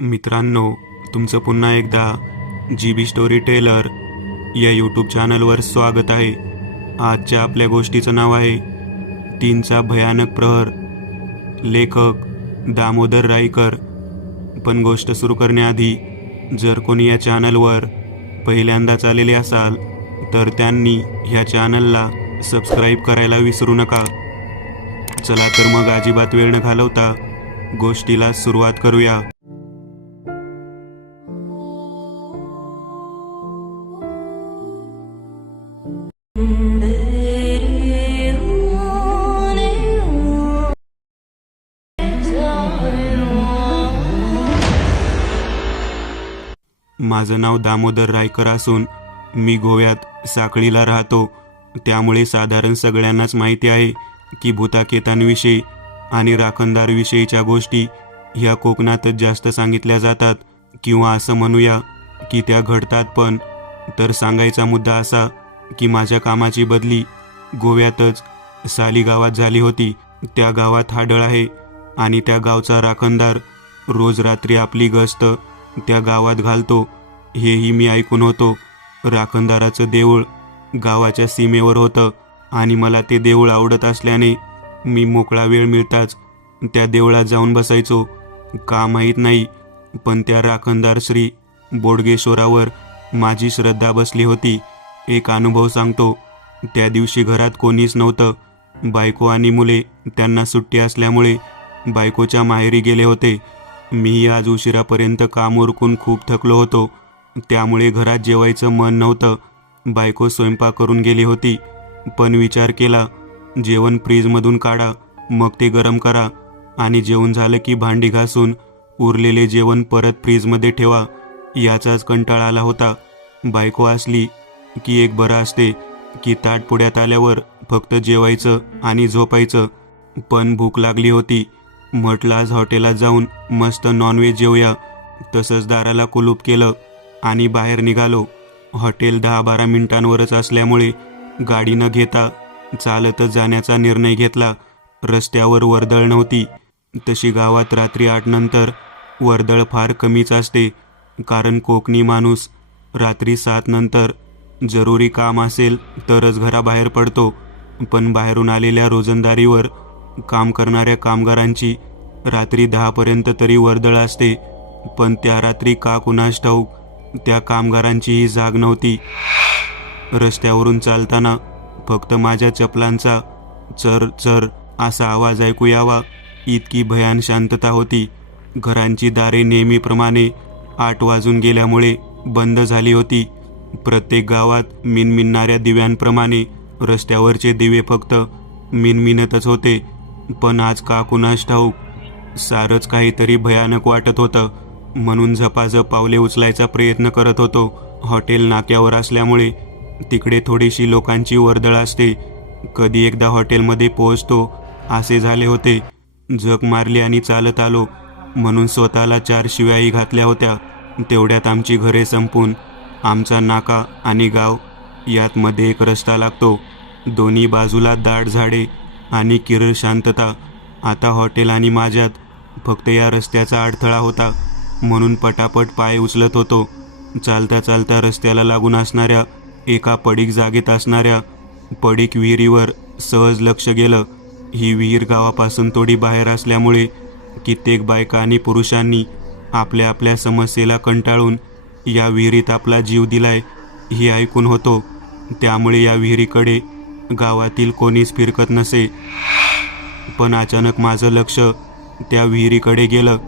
मित्रांनो, तुमचं पुन्हा एकदा GB स्टोरी टेलर या यूट्यूब चॅनलवर स्वागत आहे. आजच्या आपल्या गोष्टीचं नाव आहे तीनचा भयानक प्रहर. लेखक दामोदर राईकर. पण गोष्ट सुरू करण्याआधी जर कोणी या चॅनलवर पहिल्यांदाच आलेले असाल तर त्यांनी ह्या चॅनलला सबस्क्राईब करायला विसरू नका. चला तर मग अजिबात वेळ न घालवता गोष्टीला सुरुवात करूया. माझं नाव दामोदर रायकर असून मी गोव्यात साखळीला राहतो. त्यामुळे साधारण सगळ्यांनाच माहिती आहे की भूताकेतांविषयी आणि राखणदारविषयीच्या गोष्टी ह्या कोकणातच जास्त सांगितल्या जातात, किंवा असं म्हणूया की त्या घडतात पण. तर सांगायचा मुद्दा असा की माझ्या कामाची बदली गोव्यातच साली गावात झाली होती. त्या गावात हाडळ आहे आणि त्या गावचा राखणदार रोज रात्री आपली गस्त त्या गावात घालतो, हेही मी ऐकून होतो. राखणदाराचं देऊळ गावाच्या सीमेवर होतं आणि मला ते देऊळ आवडत असल्याने मी मोकळा वेळ मिळताच त्या देवळात जाऊन बसायचो. का माहीत नाही, पण त्या राखणदार श्री बोडगेश्वरावर माझी श्रद्धा बसली होती. एक अनुभव सांगतो. त्या दिवशी घरात कोणीच नव्हतं. बायको आणि मुले त्यांना सुट्टी असल्यामुळे बायकोच्या माहेरी गेले होते. मीही आज उशिरापर्यंत काम उरकून खूप थकलो होतो, त्यामुळे घरात जेवायचं मन नव्हतं. बायको स्वयंपाक करून गेली होती, पण विचार केला जेवण फ्रीजमधून काढा, मग ते गरम करा आणि जेवण झालं की भांडी घासून उरलेले जेवण परत फ्रीजमध्ये ठेवा. याचाच कंटाळा आला होता. बायको असली की एक बरं असते की ताट पुढ्यात आल्यावर फक्त जेवायचं आणि झोपायचं. पण भूक लागली होती. म्हटलं आज हॉटेलात जाऊन मस्त नॉनव्हेज जेवूया. तसंच दाराला कुलूप केलं आणि बाहेर निघालो. हॉटेल 10-12 मिनिटांवरच असल्यामुळे गाडी न घेता चालतच जाण्याचा निर्णय घेतला. रस्त्यावर वर्दळ नव्हती. तशी गावात रात्री 8 नंतर वर्दळ फार कमीच असते, कारण कोकणी माणूस रात्री 7 नंतर जरुरी काम असेल तरच घराबाहेर पडतो. पण बाहेरून आलेल्या रोजंदारीवर काम करणाऱ्या कामगारांची रात्री 10 पर्यंत तरी वर्दळ असते. पण त्या रात्री का कुणास ठाऊक त्या कामगारांचीही जाग नव्हती. रस्त्यावरून चालताना फक्त माझ्या चपलांचा चर चर असा आवाज ऐकू यावा इतकी भयान शांतता होती. घरांची दारे नेहमीप्रमाणे 8 वाजून गेल्यामुळे बंद झाली होती. प्रत्येक गावात मिनमिनणाऱ्या दिव्यांप्रमाणे रस्त्यावरचे दिवे फक्त मिनमिनतच होते. पण आज का कुणास ठाऊक सारंच काहीतरी भयानक वाटत होतं, म्हणून झपाझप पावले उचलायचा प्रयत्न करत होतो. हॉटेल नाक्यावर असल्यामुळे तिकडे थोडीशी लोकांची वर्दळ असते. कधी एकदा हॉटेलमध्ये पोहोचतो असे झाले होते. झक मारली आणि चालत आलो, म्हणून स्वतःला 4 शिव्याही घातल्या होत्या. तेवढ्यात आमची घरे संपून आमचा नाका आणि गाव यात मध्ये एक रस्ता लागतो. दोन्ही बाजूला दाट झाडे आणि किरळ शांतता. आता हॉटेल आणि माझ्यात फक्त या रस्त्याचा अडथळा होता, म्हणून पटापट पाय उचलत होतो. चालता चालता रस्त्याला लागून असणाऱ्या एका पडीक जागेत असणाऱ्या पडीक विहिरीवर सहज लक्ष गेलं. ही विहीर गावापासून थोडी बाहेर असल्यामुळे कित्येक बायका आणि पुरुषांनी आपल्या आपल्या समस्येला कंटाळून या विहिरीत आपला जीव दिलाय हे ऐकून होतो. त्यामुळे या विहिरीकडे गावातील कोणीच फिरकत नसे. पण अचानक माझं लक्ष त्या विहिरीकडे गेलं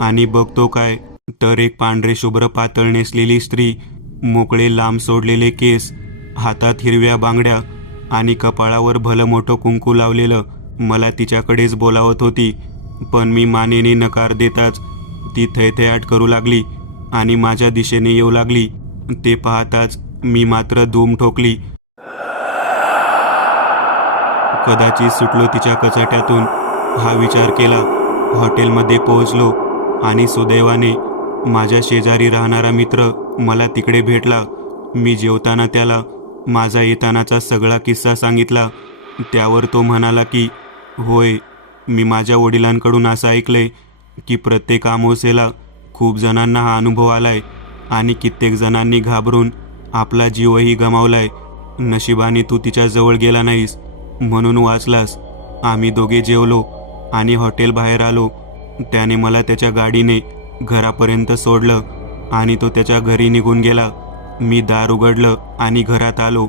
आणि बघतो काय तर एक पांढरे शुभ्र पातळ नेसलेली स्त्री, मोकळे लांब सोडलेले केस, हातात हिरव्या बांगड्या आणि कपाळावर भलं मोठं कुंकू लावलेलं मला तिच्याकडेच बोलावत होती. पण मी मानेने नकार देताच ती थैथयाट करू लागली आणि माझ्या दिशेने येऊ लागली. ते पाहताच मी मात्र धूम ठोकली. कदाचित सुटलो तिच्या कचाट्यातून हा विचार केला. हॉटेलमध्ये पोहोचलो आणि सुदैवाने माझ्या शेजारी राहणारा मित्र मला तिकडे भेटला. मी जेवताना त्याला माझा येतानाचा सगळा किस्सा सांगितला. त्यावर तो म्हणाला की होय, मी माझ्या वडिलांकडून असं ऐकलंय की प्रत्येक अमावस्येला खूप जणांना हा अनुभव आलाय आणि कित्येक जणांनी घाबरून आपला जीवही गमावलाय. नशिबाने तू तिच्या जवळ गेला नाहीस म्हणून वाचलास. आम्ही दोघे जेवलो आणि हॉटेल बाहेर आलो. त्याने मला त्याच्या गाडीने घरापर्यंत सोडलं आणि तो त्याच्या घरी निघून गेला. मी दार उघडलं आणि घरात आलो.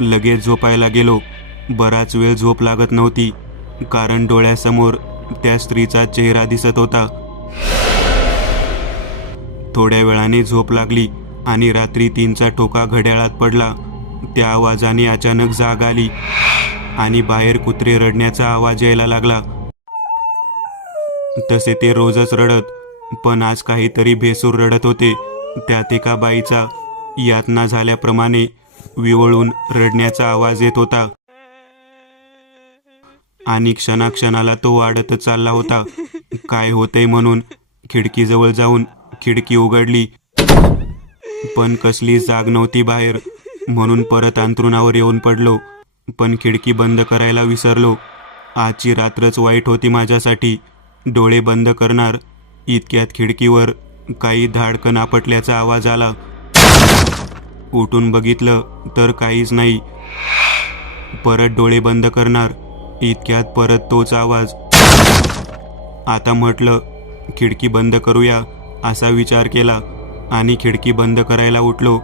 लगेच झोपायला गेलो. बराच वेळ झोप लागत नव्हती, कारण डोळ्यासमोर त्या स्त्रीचा चेहरा दिसत होता. थोड्या वेळाने झोप लागली आणि रात्री 3चा ठोका घड्याळात पडला. त्या आवाजाने अचानक जाग आली आणि बाहेर कुत्रे रडण्याचा आवाज यायला लागला. तसे ते रोजच रडत, पण आज काहीतरी भेसूर रडत होते. त्यात एका बाईचा यातना झाल्याप्रमाणे विवळून रडण्याचा आवाज येत होता आणि क्षणाक्षणाला तो वाढतच चालला होता. काय होतंय म्हणून खिडकीजवळ जाऊन खिडकी उघडली, पण कसली जाग नव्हती बाहेर. म्हणून परत अंथरुणावर येऊन पडलो, पण खिडकी बंद करायला विसरलो. आजची रात्रच वाईट होती माझ्यासाठी. डोळे बंद करणार इतक्यात खिडकीवर काही धाडकन आपटल्याचा आवाज आला. उठून बघितलं तर काहीच नाही. परत डोळे बंद करणार इतक्यात परत तोच आवाज. आता म्हटलं खिडकी बंद करूया असा विचार केला आणि खिडकी बंद करायला उठलो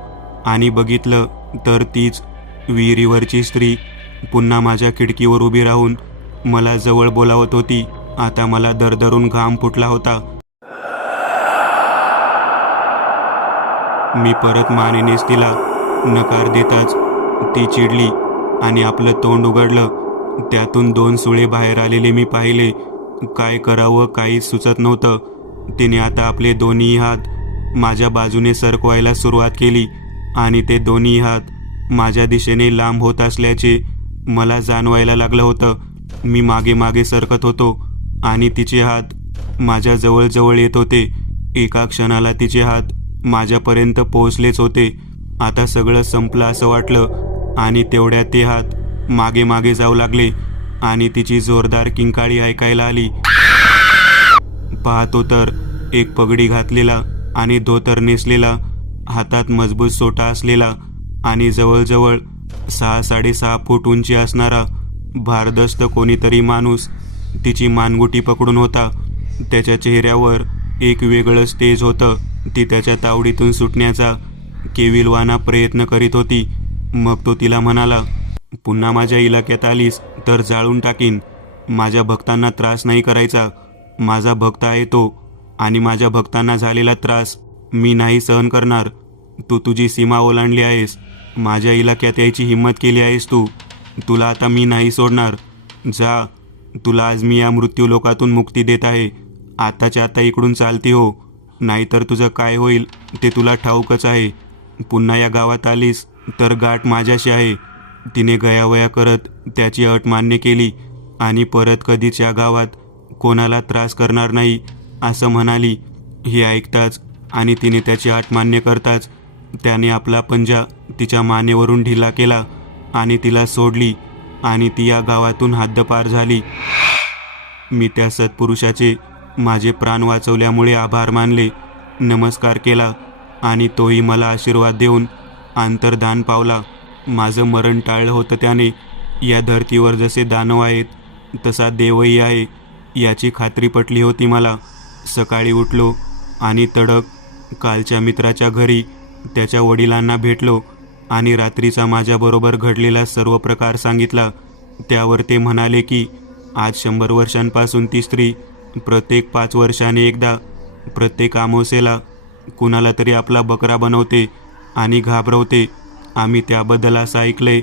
आणि बघितलं तर तीच विहिरीवरची स्त्री पुन्हा माझ्या खिडकीवर उभी राहून मला जवळ बोलावत होती. आता मला दरदरून घाम फुटला होता. मी परत मानेनेच तिला नकार देताच ती चिडली आणि आपलं तोंड उघडलं. त्यातून 2 सुळे बाहेर आलेले मी पाहिले. काय करावं काहीच सुचत नव्हतं. तिने आता आपले दोन्ही हात माझ्या बाजूने सरकवायला सुरुवात केली आणि ते दोन्ही हात माझ्या दिशेने लांब होत असल्याचे मला जाणवायला लागलं होतं. मी मागे मागे सरकत होतो आणि तिचे हात माझ्या जवळ येत होते. एका क्षणाला तिचे हात माझ्यापर्यंत पोहोचलेच होते. आता सगळं संपलं असं वाटलं आणि तेवढ्यात ते हात मागे मागे जाऊ लागले आणि तिची जोरदार किंकाळी ऐकायला आली. पाहतो तर एक पगडी घातलेला आणि धोतर नेसलेला, हातात मजबूत सोटा असलेला आणि जवळजवळ 6-6.5 फूट उंची असणारा भारदस्त कोणीतरी माणूस तिची मानगुटी पकडून होता. त्याच्या चेहऱ्यावर एक वेगळंच तेज होतं. ती त्याच्या तावडीतून सुटण्याचा केविलवाना प्रयत्न करीत होती. मग तो तिला म्हणाला, पुन्हा माझ्या इलाक्यात आलीस तर जाळून टाकीन. माझ्या भक्तांना त्रास नाही करायचा. माझा भक्त आहे तो आणि माझ्या भक्तांना झालेला त्रास मी नाही सहन करणार. तू तुझी सीमा ओलांडली आहेस. माझ्या इलाक्यात यायची हिंमत केली आहेस तू. तुला आता मी नाही सोडणार. जा, तुला आज मी या मृत्यूलोकातून मुक्ती देत आहे. आताच्या आता इकडून चालती हो, नाहीतर तुझं काय होईल ते तुला ठाऊकच आहे. पुन्हा या गावात आलीस तर गाठ माझ्याशी आहे. तिने गयावया करत त्याची अट मान्य केली आणि परत कधीच या गावात कोणाला त्रास करणार नाही असं म्हणाली. हे ऐकताच आणि तिने त्याची अट मान्य करताच त्याने आपला पंजा तिच्या मानेवरून ढिला केला आणि तिला सोडली आणि ती या गावातून हद्दपार झाली. मी त्या सत्पुरुषाचे माझे प्राण वाचवल्यामुळे आभार मानले, नमस्कार केला आणि तोही मला आशीर्वाद देऊन अंतर्धान पावला. माझं मरण टाळलं होतं त्याने. या धर्तीवर जसे दानव आहेत तसा देवही आहे याची खात्री पटली होती मला. सकाळी उठलो आणि तडक कालच्या मित्राच्या घरी त्याच्या वडिलांना भेटलो आणि रात्रीचा माझ्याबरोबर घडलेला सर्व प्रकार सांगितला. त्यावर ते म्हणाले की आज 100 वर्षांपासून ती स्त्री प्रत्येक 5 वर्षांनी एकदा प्रत्येक अमावस्येला कुणाला तरी आपला बकरा बनवते आणि घाबरवते. आम्ही त्याबद्दल असं ऐकलंय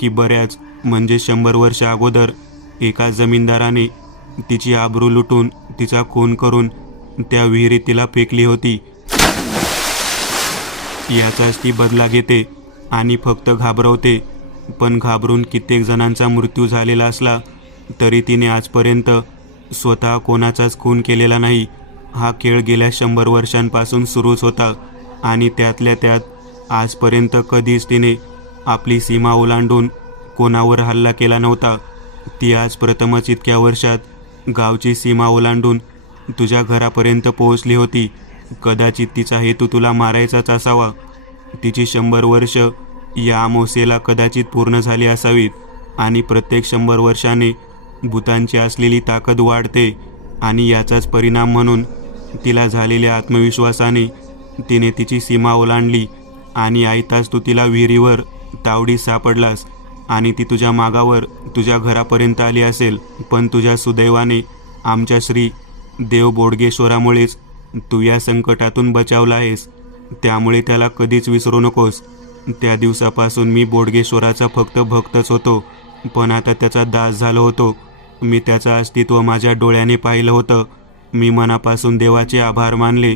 की बऱ्याच म्हणजे 100 वर्ष अगोदर एका जमीनदाराने तिची आबरू लुटून तिचा खून करून त्या विहिरीत तिला फेकली होती. याचाच ती बदला घेते आणि फक्त घाबरवते. पण घाबरून कित्येक जणांचा मृत्यू झालेला असला तरी तिने आजपर्यंत स्वतः कोणाचाच खून केलेला नाही. हा खेळ गेल्या 100 वर्षांपासून सुरूच होता आणि त्यातल्या त्यात आजपर्यंत कधीच तिने आपली सीमा ओलांडून कोणावर हल्ला केला नव्हता. ती आज प्रथमच इतक्या वर्षात गावची सीमा ओलांडून तुझ्या घरापर्यंत पोहोचली होती. कदाचित तिचा हेतू तुला मारायचाच असावा. तिची 100 वर्ष या अमावस्येला कदाचित पूर्ण झाली असावीत आणि प्रत्येक 100 वर्षाने भूतांची असलेली ताकद वाढते आणि याचाच परिणाम म्हणून तिला झालेल्या आत्मविश्वासाने तिने तिची सीमा ओलांडली आणि आयताच तू तिला विहिरीवर तावडीत सापडलास आणि ती तुझ्या मागावर तुझ्या घरापर्यंत आली असेल. पण तुझ्या सुदैवाने आमच्या श्री देव बोडगेश्वरामुळेच तू या संकटातून बचावला आहेस. त्यामुळे त्याला कधीच विसरू नकोस. त्या दिवसापासून मी बोडगेश्वराचा फक्त भक्तच होतो, पण आता त्याचा दास झालो होतो. मी त्याचं अस्तित्व माझ्या डोळ्याने पाहिलं होतं. मी मनापासून देवाचे आभार मानले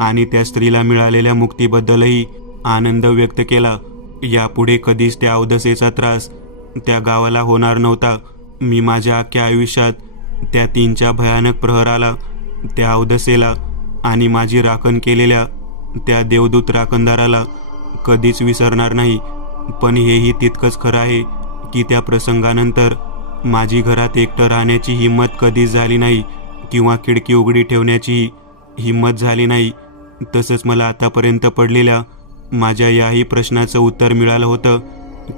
आणि त्या स्त्रीला मिळालेल्या मुक्तीबद्दलही आनंद व्यक्त केला. यापुढे कधीच त्या अवदसेचा त्रास त्या गावाला होणार नव्हता. मी माझ्या अख्ख्या आयुष्यात त्या 3च्या भयानक प्रहराला, त्या अवदसेला आणि माझी राखण केलेल्या त्या देवदूत राखणदाराला कधीच विसरणार नाही. पण हेही तितकंच खरं आहे की त्या प्रसंगानंतर माझी घरात एकटं राहण्याची हिंमत कधीच झाली नाही किंवा खिडकी उघडी ठेवण्याची हिंमत झाली नाही. तसंच मला आतापर्यंत पडलेल्या माझ्या याही प्रश्नाचं उत्तर मिळालं होतं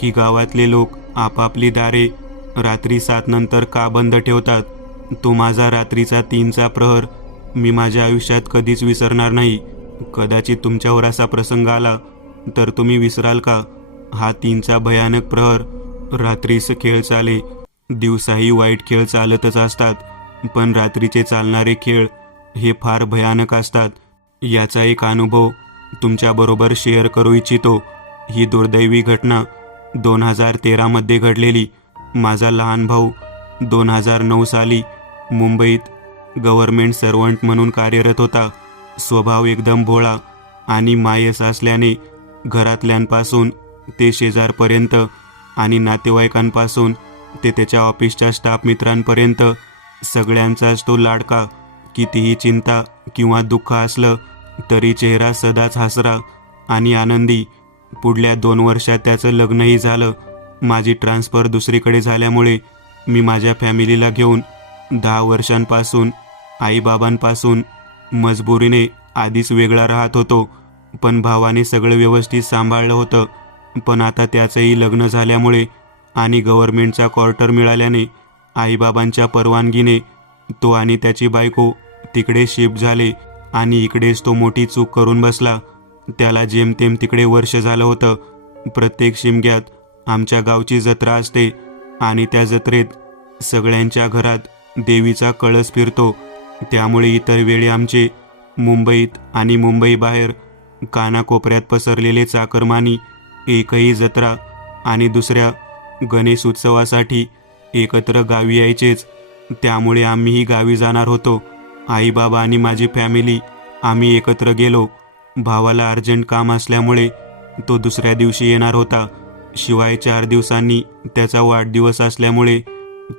की गावातले लोक आपापली दारे रात्री 7 नंतर का बंद ठेवतात. तो माझा रात्रीचा 3चा प्रहर मी माझ्या आयुष्यात कधीच विसरणार नाही. कदाचित तुमच्यावर असा प्रसंग आला तर तुम्ही विसराल का? हा 3चा भयानक प्रहर. रात्रीस खेळ चाले, दिवसाही वाईट खेळ चालतच असतात, पण रात्रीचे चालणारे खेळ हे फार भयानक असतात. याचा एक अनुभव तुमच्याबरोबर शेअर करू इच्छितो. ही दुर्दैवी घटना 2013 मध्ये घडलेली. माझा लहान भाऊ 2009 साली मुंबईत गव्हर्नमेंट सर्वंट म्हणून कार्यरत होता. स्वभाव एकदम भोळा आणि मायस असल्याने घरातल्यांपासून ते शेजारपर्यंत आणि नातेवाईकांपासून ते त्याच्या ऑफिसच्या स्टाफ मित्रांपर्यंत सगळ्यांचाच तो लाडका. कितीही चिंता किंवा दुःख असलं तरी चेहरा सदाच हसरा आणि आनंदी. पुढल्या 2 वर्षात त्याचं लग्नही झालं. माझी ट्रान्सफर दुसरीकडे झाल्यामुळे मी माझ्या फॅमिलीला घेऊन 10 वर्षांपासून आईबाबांपासून मजबुरीने आधीच वेगळा राहत होतो. पण भावाने सगळं व्यवस्थित सांभाळलं होतं. पण आता त्याचंही लग्न झाल्यामुळे आणि गव्हर्नमेंटचा क्वार्टर मिळाल्याने आईबाबांच्या परवानगीने तो आणि त्याची बायको तिकडे शिफ्ट झाले आणि इकडेच तो मोठी चूक करून बसला. त्याला जेमतेम तिकडे वर्ष झालं होतं. प्रत्येक शिमग्यात आमच्या गावची जत्रा असते आणि त्या जत्रेत सगळ्यांच्या घरात देवीचा कळस फिरतो. त्यामुळे इतर वेळी आमचे मुंबईत आणि मुंबईबाहेर कानाकोपऱ्यात पसरलेले चाकरमानी एकही जत्रा आणि दुसऱ्या गणेश उत्सवासाठी एकत्र गावी यायचेच. त्यामुळे आम्हीही गावी जाणार होतो. आईबाबा आणि माझी फॅमिली आम्ही एकत्र गेलो. भावाला अर्जंट काम असल्यामुळे तो दुसऱ्या दिवशी येणार होता. शिवाय 4 दिवसांनी त्याचा वाढदिवस असल्यामुळे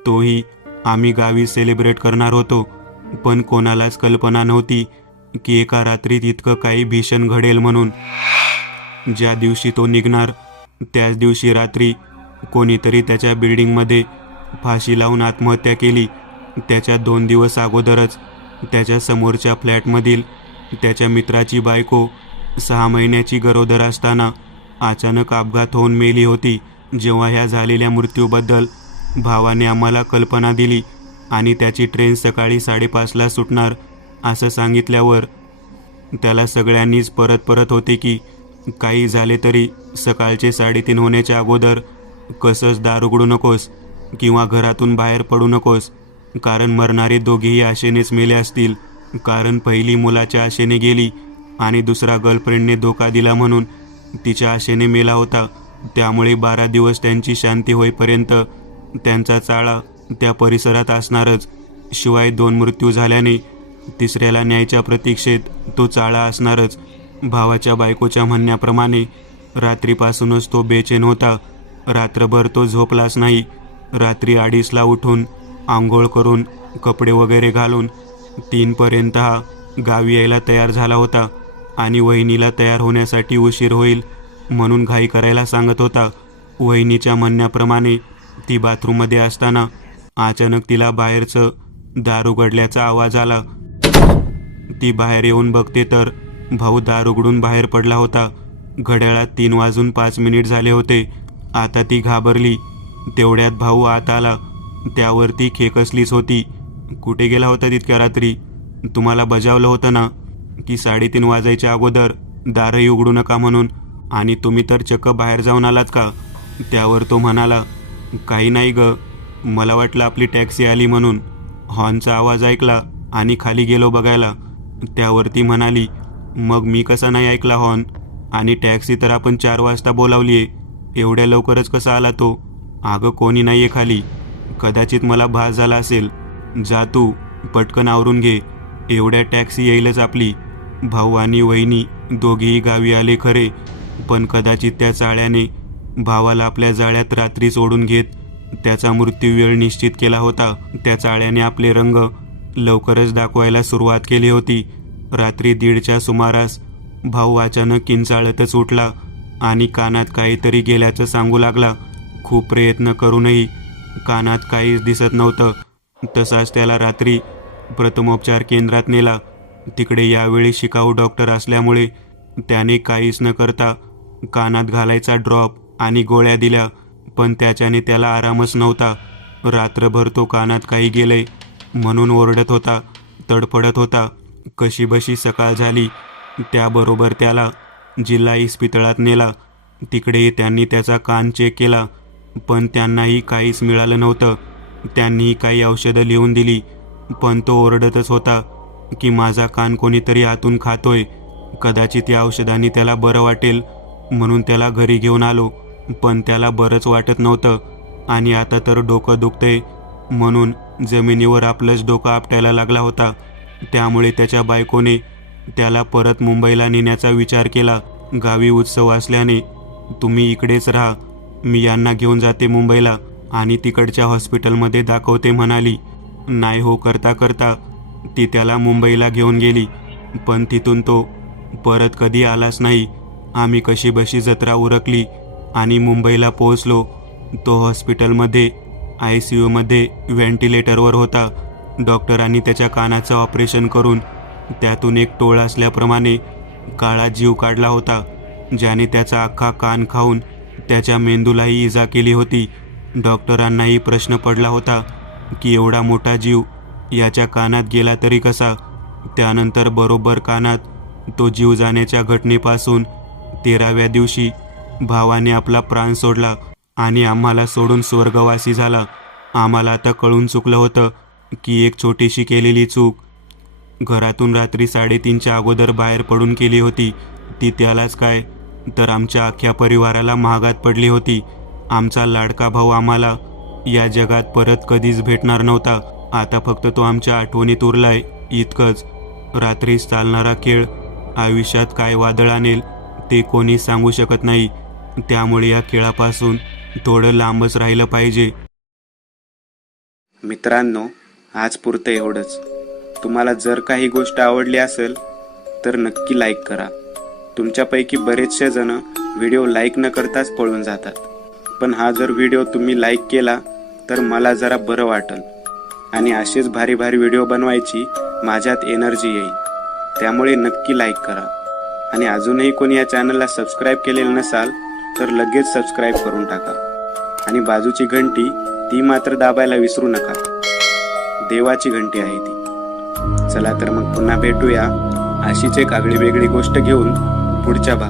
तोही आम्ही गावी सेलिब्रेट करणार होतो. पण कोणालाच कल्पना नव्हती की एका रात्रीत इतकं काही भीषण घडेल म्हणून. ज्या दिवशी तो निघणार त्याच दिवशी रात्री कोणीतरी त्याच्या बिल्डिंगमध्ये फाशी लावून आत्महत्या केली. त्याच्या 2 दिवस अगोदरच त्याच्या समोरच्या फ्लॅटमधील त्याच्या मित्राची बायको 6 महिन्याची गरोदर असताना अचानक अपघात होऊन मेली होती. जेव्हा ह्या झालेल्या मृत्यूबद्दल भावाने आम्हाला कल्पना दिली आणि त्याची ट्रेन सकाळी 5:30ला सुटणार असं सांगितल्यावर त्याला सगळ्यांनीच परत होते की काही झाले तरी सकाळचे 3:30 होण्याच्या अगोदर कसंच दार उघडू नकोस किंवा घरातून बाहेर पडू नकोस, कारण मरणारे दोघेही आशेनेच मेले असतील. कारण पहिली मुलाच्या आशेने गेली आणि दुसरा गर्लफ्रेंडने धोका दिला म्हणून तिच्या आशेने मेला होता. त्यामुळे 12 दिवस त्यांची शांती होईपर्यंत त्यांचा चाळा त्या परिसरात असणारच. शिवाय 2 मृत्यू झाल्याने तिसऱ्याला न्यायच्या प्रतीक्षेत तो चाळा असणारच. भावाच्या बायकोच्या म्हणण्याप्रमाणे रात्रीपासूनच तो बेचैन होता. रात्रभर तो झोपलाच नाही. रात्री 2:30ला उठून आंघोळ करून कपडे वगैरे घालून 3पर्यंत हा गावी यायला तयार झाला होता आणि वहिनीला तयार होण्यासाठी उशीर होईल म्हणून घाई करायला सांगत होता. वहिनीच्या म्हणण्याप्रमाणे ती बाथरूममध्ये असताना अचानक तिला बाहेरचं दार उघडल्याचा आवाज आला. ती बाहेर येऊन बघते तर भाऊ दार उघडून बाहेर पडला होता. घड्याळात 3:05 झाले होते. आता ती घाबरली. तेवढ्यात भाऊ आत आला. त्यावरती खेकसलीच होती. कुठे गेला होता तितक्या रात्री? तुम्हाला बजावलं होतं ना की 3:30 वाजायच्या अगोदर दारही उघडू नका म्हणून, आणि तुम्ही तर चक्क बाहेर जाऊन आलात का? त्यावर तो म्हणाला, काही नाही ग, मला वाटलं आपली टॅक्सी आली म्हणून. हॉर्नचा आवाज ऐकला आणि खाली गेलो बघायला. त्यावर ती म्हणाली, मग मी कसा नाही ऐकला हॉर्न? आणि टॅक्सी तर आपण 4 वाजता बोलावली आहे, एवढ्या लवकरच कसा आला तो? अगं कोणी नाही आहे खाली. कदाचित मला भास झाला असेल. जा तू पटकन आवरून घे, एवढ्या टॅक्सी येईलच आपली. भाऊ आणि वहिनी दोघेही गावी आले खरे, पण कदाचित त्या चाळ्याने भावाला आपल्या जाळ्यात रात्री सोडून घेत त्याचा मृत्यूवेळ निश्चित केला होता. त्या चाळ्याने आपले रंग लवकरच दाखवायला सुरुवात केली होती. रात्री 1:30च्या सुमारास भाऊ अचानक किंचाळतच उठला आणि कानात काहीतरी गेल्याचं सांगू लागला. खूप प्रयत्न करूनही कानात काहीच दिसत नव्हतं. तसाच त्याला रात्री प्रथमोपचार केंद्रात नेला. तिकडे यावेळी शिकाऊ डॉक्टर असल्यामुळे त्याने काहीच न करता कानात घालायचा ड्रॉप आणि गोळ्या दिल्या, पण त्याच्याने त्याला आरामच नव्हता. रात्रभर तो कानात काही गेलंय म्हणून ओरडत होता, तडफडत होता. कशीबशी सकाळ झाली. त्याबरोबर त्याला जिल्हा इस्पितळात नेला. तिकडे त्यांनी त्याचा कान चेक केला, पण त्यांनाही काहीच मिळालं नव्हतं. त्यांनी काही औषधं लिहून दिली, पण तो ओरडतच होता की माझा कान कोणीतरी आतून खातोय. कदाचित या औषधांनी त्याला बरं वाटेल म्हणून त्याला घरी घेऊन आलो, पण त्याला बरंच वाटत नव्हतं. आणि आता तर डोकं दुखतंय म्हणून जमिनीवर आपलंच डोकं आपटायला लागला होता. त्यामुळे त्याच्या बायकोने त्याला परत मुंबईला नेण्याचा विचार केला. गावी उत्सव असल्याने तुम्ही इकडेच राहा, मी यांना घेऊन जाते मुंबईला आणि तिकडच्या हॉस्पिटलमध्ये दाखवते म्हणाली. नाही हो करता करता ती त्याला मुंबईला घेऊन गेली, पण तिथून तो परत कधी आलाच नाही. आम्ही कशीबशी जत्रा उरकली आणि मुंबईला पोहोचलो. तो हॉस्पिटलमध्ये ICUमध्ये व्हेंटिलेटरवर होता. डॉक्टरांनी त्याच्या कानाचं ऑपरेशन करून त्यातून एक टोळ असल्याप्रमाणे काळा जीव काढला होता, ज्याने त्याचा अख्खा कान खाऊन त्याच्या मेंदूलाही इजा केली होती. डॉक्टरांनाही प्रश्न पडला होता की एवढा मोठा जीव याच्या कानात गेला तरी कसा? त्यानंतर बरोबर कानात तो जीव जाण्याच्या घटनेपासून 13व्या दिवशी भावाने आपला प्राण सोडला आणि आम्हाला सोडून स्वर्गवासी झाला. आम्हाला आता कळून चुकलं होतं की एक छोटीशी केलेली चूक घरातून रात्री 3:30च्या अगोदर बाहेर पडून केली होती. ती त्यालाच काय तर आमच्या अख्ख्या परिवाराला महागात पडली होती. आमचा लाडका भाऊ आम्हाला या जगात परत कधीच भेटणार नव्हता. आता फक्त तो आमच्या आठवणीत उरलाय, इतकंच. रात्रीच चालणारा खेळ आयुष्यात काय वादळ आणेल ते कोणी सांगू शकत नाही. त्यामुळे या खेळापासून थोडं लांबच राहिलं पाहिजे. मित्रांनो, आज पुरतं एवढंच. तुम्हाला जर काही गोष्ट आवडली असेल तर नक्की लाईक करा. तुमच्यापैकी बरेचसे जण व्हिडिओ लाईक न करताच पळून जातात, पण हा जर व्हिडिओ तुम्ही लाईक केला तर मला जरा बरं वाटेल आणि असेच भारी भारी व्हिडिओ बनवायची माझ्यात एनर्जी येईल. त्यामुळे नक्की लाईक करा. आणि अजूनही कोणी या चॅनलला सबस्क्राईब केलेलं नसाल तर लगेच सबस्क्राईब करून टाका. आणि बाजूची घंटी ती मात्र दाबायला विसरू नका. देवाची घंटी आहे ती. चला तर मग पुन्हा भेटूया अशीच एक आगळी वेगळी गोष्ट घेऊन पुढच्या भागात.